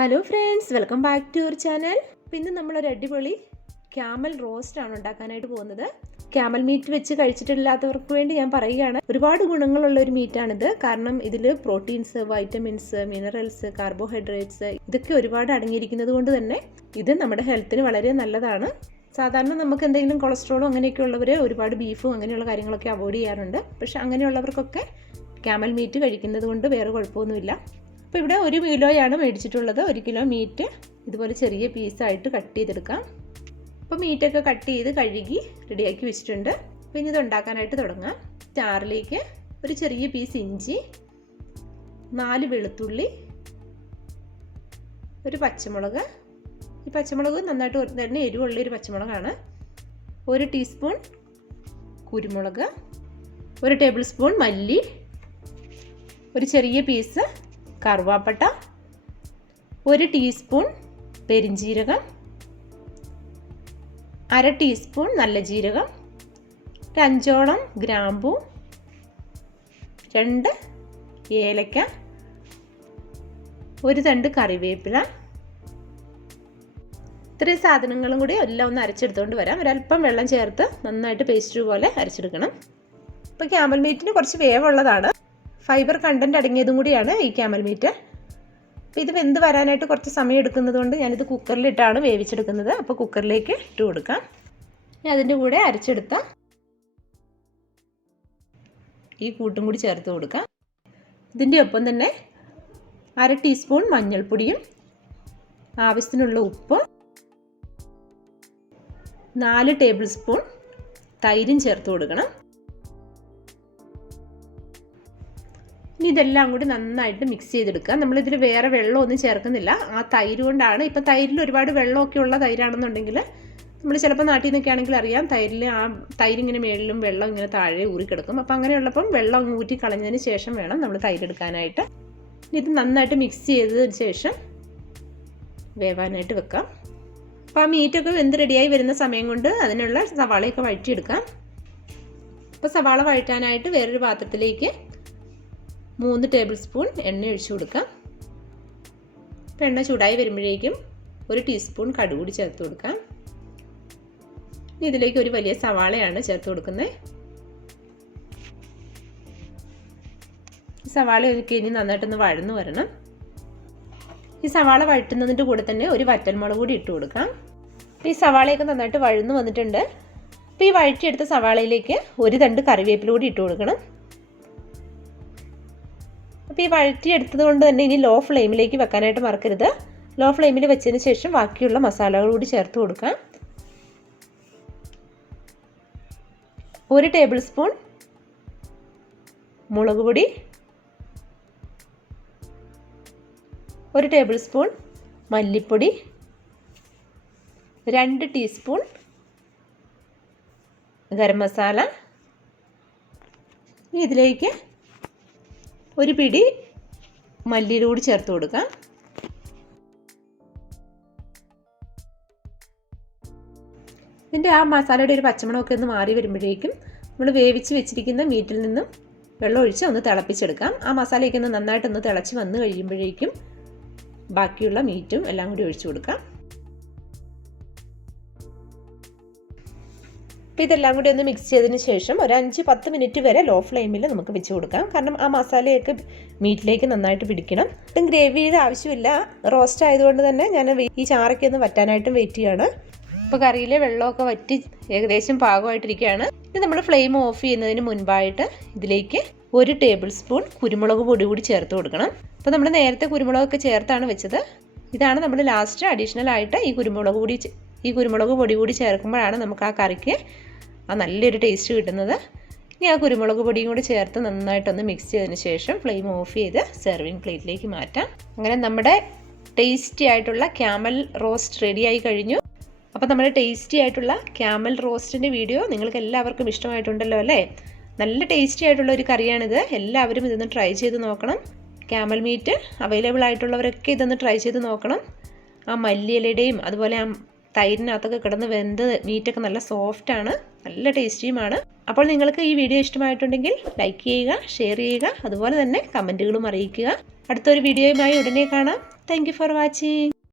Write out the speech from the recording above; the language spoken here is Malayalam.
Hello friends, welcome back to your channel. ഇന്ന് നമ്മളൊരു അടിപൊളി ക്യാമൽ റോസ്റ്റ് ആണ് ഉണ്ടാക്കാനായിട്ട് പോകുന്നത്. ക്യാമൽ മീറ്റ് വെച്ച് കഴിച്ചിട്ടില്ലാത്തവർക്ക് വേണ്ടി ഞാൻ പറയുകയാണ്, ഒരുപാട് ഗുണങ്ങളുള്ള ഒരു മീറ്റാണിത്. കാരണം ഇതിൽ പ്രോട്ടീൻസ്, വൈറ്റമിൻസ്, മിനറൽസ്, കാർബോഹൈഡ്രേറ്റ്സ് ഇതൊക്കെ ഒരുപാട് അടങ്ങിയിരിക്കുന്നത് കൊണ്ട് തന്നെ ഇത് നമ്മുടെ ഹെൽത്തിന് വളരെ നല്ലതാണ്. സാധാരണ നമുക്ക് എന്തെങ്കിലും കൊളസ്ട്രോളും അങ്ങനെയൊക്കെ ഉള്ളവർ ഒരുപാട് ബീഫും അങ്ങനെയുള്ള കാര്യങ്ങളൊക്കെ അവോയ്ഡ് ചെയ്യാറുണ്ട്. പക്ഷെ അങ്ങനെയുള്ളവർക്കൊക്കെ ക്യാമൽ മീറ്റ് കഴിക്കുന്നത് കൊണ്ട് വേറെ കുഴപ്പമൊന്നുമില്ല. അപ്പോൾ ഇവിടെ 1 കിലോയാണ് മേടിച്ചിട്ടുള്ളത്. 1 കിലോ മീറ്റ് ഇതുപോലെ ചെറിയ പീസായിട്ട് കട്ട് ചെയ്തെടുക്കാം. അപ്പോൾ മീറ്റൊക്കെ കട്ട് ചെയ്ത് കഴുകി റെഡിയാക്കി വെച്ചിട്ടുണ്ട്. പിന്നെ ഇത് ഉണ്ടാക്കാനായിട്ട് തുടങ്ങാം. ചാറിലേക്ക് ഒരു ചെറിയ പീസ് ഇഞ്ചി, 4 വെളുത്തുള്ളി, ഒരു പച്ചമുളക്. ഈ പച്ചമുളക് നന്നായിട്ട് തന്നെ എരിവുള്ളൊരു പച്ചമുളകാണ്. 1 ടീസ്പൂൺ കുരുമുളക്, 1 ടേബിൾ സ്പൂൺ മല്ലി, ഒരു ചെറിയ പീസ് കറുവാപ്പട്ട, 1 ടീസ്പൂൺ പെരിഞ്ജീരകം, 1/2 ടീസ്പൂൺ നല്ല ജീരകം, 5 ഗ്രാമ്പൂ, 2 ഏലക്ക, 1 തണ്ട് കറിവേപ്പില. ഇത്രയും സാധനങ്ങളും കൂടി എല്ലാം ഒന്ന് അരച്ചെടുത്തുകൊണ്ട് വരാം. ഒരല്പം വെള്ളം ചേർത്ത് നന്നായിട്ട് പേസ്റ്റ് പോലെ അരച്ചെടുക്കണം. ഇപ്പോൾ ക്യാമൽ മീറ്റിന് കുറച്ച് വേവുള്ളതാണ്. ഫൈബർ കണ്ടൻറ്റ് അടങ്ങിയതും കൂടിയാണ് ഈ ക്യാമൽ മീറ്റ്. അപ്പോൾ ഇത് വെന്ത് വരാനായിട്ട് കുറച്ച് സമയം എടുക്കുന്നത് കൊണ്ട് ഞാനിത് കുക്കറിലിട്ടാണ് വേവിച്ചെടുക്കുന്നത്. അപ്പോൾ കുക്കറിലേക്ക് ഇട്ട് കൊടുക്കാം. ഇനി അതിൻ്റെ കൂടെ അരച്ചെടുത്ത ഈ കൂട്ടും കൂടി ചേർത്ത് കൊടുക്കാം. ഇതിൻ്റെ ഒപ്പം തന്നെ 1/2 ടീസ്പൂൺ മഞ്ഞൾപ്പൊടിയും, ആവശ്യത്തിനുള്ള ഉപ്പ്, 4 ടേബിൾ സ്പൂൺ തൈരും ചേർത്ത് കൊടുക്കണം. ഇനി ഇതെല്ലാം കൂടി നന്നായിട്ട് മിക്സ് ചെയ്തെടുക്കുക. നമ്മളിതിൽ വേറെ വെള്ളമൊന്നും ചേർക്കുന്നില്ല. ആ തൈര് കൊണ്ടാണ്. ഇപ്പം തൈരിൽ ഒരുപാട് വെള്ളമൊക്കെ ഉള്ള തൈരാണെന്നുണ്ടെങ്കിൽ നമ്മൾ ചിലപ്പോൾ നാട്ടിൽ നിന്നൊക്കെ ആണെങ്കിൽ അറിയാം, തൈരിൽ ആ തൈരിങ്ങനെ മേളിലും വെള്ളം ഇങ്ങനെ താഴെ ഊറിക്കിടക്കും. അപ്പോൾ അങ്ങനെയുള്ളപ്പം വെള്ളം ഊറ്റി കളഞ്ഞതിന് ശേഷം വേണം നമ്മൾ തൈരെടുക്കാനായിട്ട്. ഇത് നന്നായിട്ട് മിക്സ് ചെയ്തതിന് ശേഷം വേവാനായിട്ട് വെക്കാം. അപ്പോൾ ആ മീറ്റൊക്കെ വെന്ത് റെഡിയായി വരുന്ന സമയം കൊണ്ട് അതിനുള്ള സവാളയൊക്കെ വഴറ്റിയെടുക്കാം. അപ്പോൾ സവാള വഴറ്റാനായിട്ട് വേറൊരു പാത്രത്തിലേക്ക് 3 ടേബിൾ സ്പൂൺ എണ്ണ ഒഴിച്ചു കൊടുക്കാം. അപ്പോൾ എണ്ണ ചൂടായി വരുമ്പോഴേക്കും 1 ടീസ്പൂൺ കടുക് കൂടി ചേർത്ത് കൊടുക്കാം. ഇതിലേക്ക് ഒരു വലിയ സവാളയാണ് ചേർത്ത് കൊടുക്കുന്നത്. ഈ സവാള ഒക്കെ ഇനി നന്നായിട്ടൊന്ന് വഴന്നു വരണം. ഈ സവാള വഴറ്റുന്നതിൻ്റെ കൂടെ തന്നെ ഒരു വറ്റൽമുളക് കൂടി ഇട്ട് കൊടുക്കാം. ഈ സവാളയൊക്കെ നന്നായിട്ട് വഴന്നു വന്നിട്ടുണ്ട്. അപ്പോൾ ഈ വഴറ്റിയെടുത്ത സവാളയിലേക്ക് 1 തണ്ട് കറിവേപ്പില കൂടി ഇട്ട് കൊടുക്കണം. അപ്പോൾ ഈ വഴറ്റിയെടുത്തത് കൊണ്ട് തന്നെ ഇനി ലോ ഫ്ലെയിമിലേക്ക് വെക്കാനായിട്ട് മറക്കരുത്. ലോ ഫ്ലെയിമിൽ വെച്ചതിന് ശേഷം ബാക്കിയുള്ള മസാലകൾ കൂടി ചേർത്ത് കൊടുക്കാം. 1 ടേബിൾ സ്പൂൺ മുളക് പൊടി, 1 ടേബിൾ സ്പൂൺ മല്ലിപ്പൊടി, 2 ടീസ്പൂൺ ഗരം മസാല. ഇനി ഇതിലേക്ക് ഒരു പിടി മല്ലിയില കൂടി ചേർത്ത് കൊടുക്കാം. ഇതിൻ്റെ ആ മസാലയുടെ ഒരു പച്ചമണമൊക്കെ ഒന്ന് മാറി വരുമ്പോഴേക്കും നമ്മൾ വേവിച്ച് വെച്ചിരിക്കുന്ന മീറ്റിൽ നിന്നും വെള്ളം ഒഴിച്ച് ഒന്ന് തിളപ്പിച്ചെടുക്കാം. ആ മസാലയൊക്കെ ഒന്ന് നന്നായിട്ടൊന്ന് തിളച്ച് വന്ന് കഴിയുമ്പോഴേക്കും ബാക്കിയുള്ള മീറ്റും എല്ലാം കൂടി ഒഴിച്ചു കൊടുക്കാം. അപ്പോൾ ഇതെല്ലാം കൂടി ഒന്ന് മിക്സ് ചെയ്തതിന് ശേഷം ഒരു 5-10 മിനിറ്റ് വരെ ലോ ഫ്ലെയിമിൽ നമുക്ക് വെച്ച് കൊടുക്കാം. കാരണം ആ മസാലയൊക്കെ മീറ്റിലേക്ക് നന്നായിട്ട് പിടിക്കണം. ഒട്ടും ഗ്രേവിയുടെ ആവശ്യമില്ല. റോസ്റ്റ് ആയതുകൊണ്ട് തന്നെ ഞാൻ ഈ ചാറൊക്കെ ഒന്ന് വറ്റാനായിട്ടും വെയിറ്റ് ചെയ്യാണ്. ഇപ്പോൾ കറിയിലെ വെള്ളമൊക്കെ വറ്റി ഏകദേശം പാകമായിട്ടിരിക്കുകയാണ്. ഇനി നമ്മൾ ഫ്ലെയിം ഓഫ് ചെയ്യുന്നതിന് മുൻപായിട്ട് ഇതിലേക്ക് 1 ടേബിൾ സ്പൂൺ കുരുമുളക് പൊടി കൂടി ചേർത്ത് കൊടുക്കണം. അപ്പോൾ നമ്മൾ നേരത്തെ കുരുമുളകൊക്കെ ചേർത്താണ് വെച്ചത്. ഇതാണ് നമ്മൾ ലാസ്റ്റ് അഡീഷണൽ ആയിട്ട് ഈ കുരുമുളക് പൊടി കൂടി ചേർക്കുമ്പോഴാണ് നമുക്ക് ആ കറിക്ക് ആ നല്ലൊരു ടേസ്റ്റ് കിട്ടുന്നത്. ഇനി ആ കുരുമുളക് പൊടിയും കൂടി ചേർത്ത് നന്നായിട്ടൊന്ന് മിക്സ് ചെയ്തതിന് ശേഷം ഫ്ലെയിം ഓഫ് ചെയ്ത് സെർവിങ് പ്ലേറ്റിലേക്ക് മാറ്റാം. അങ്ങനെ നമ്മുടെ ടേസ്റ്റി ആയിട്ടുള്ള ക്യാമൽ റോസ്റ്റ് റെഡിയായി കഴിഞ്ഞു. അപ്പോൾ നമ്മുടെ ടേസ്റ്റി ആയിട്ടുള്ള ക്യാമൽ റോസ്റ്റിൻ്റെ വീഡിയോ നിങ്ങൾക്ക് എല്ലാവർക്കും ഇഷ്ടമായിട്ടുണ്ടല്ലോ അല്ലേ? നല്ല ടേസ്റ്റി ആയിട്ടുള്ള ഒരു കറിയാണിത്. എല്ലാവരും ഇതൊന്ന് ട്രൈ ചെയ്ത് നോക്കണം. ക്യാമൽ മീറ്റ് അവൈലബിൾ ആയിട്ടുള്ളവരൊക്കെ ഇതൊന്ന് ട്രൈ ചെയ്ത് നോക്കണം. ആ മല്ലിയിലയുടെയും അതുപോലെ ആ തൈരിനകത്തൊക്കെ കിടന്ന് വെന്ത് മീറ്റൊക്കെ നല്ല സോഫ്റ്റാണ്, നല്ല ടേസ്റ്റിയുമാണ്. അപ്പോൾ നിങ്ങൾക്ക് ഈ വീഡിയോ ഇഷ്ടമായിട്ടുണ്ടെങ്കിൽ ലൈക്ക് ചെയ്യുക, ഷെയർ ചെയ്യുക, അതുപോലെ തന്നെ കമൻറ്റുകളും അറിയിക്കുക. അടുത്തൊരു വീഡിയോയുമായി ഉടനെ കാണാം. Thank you for watching.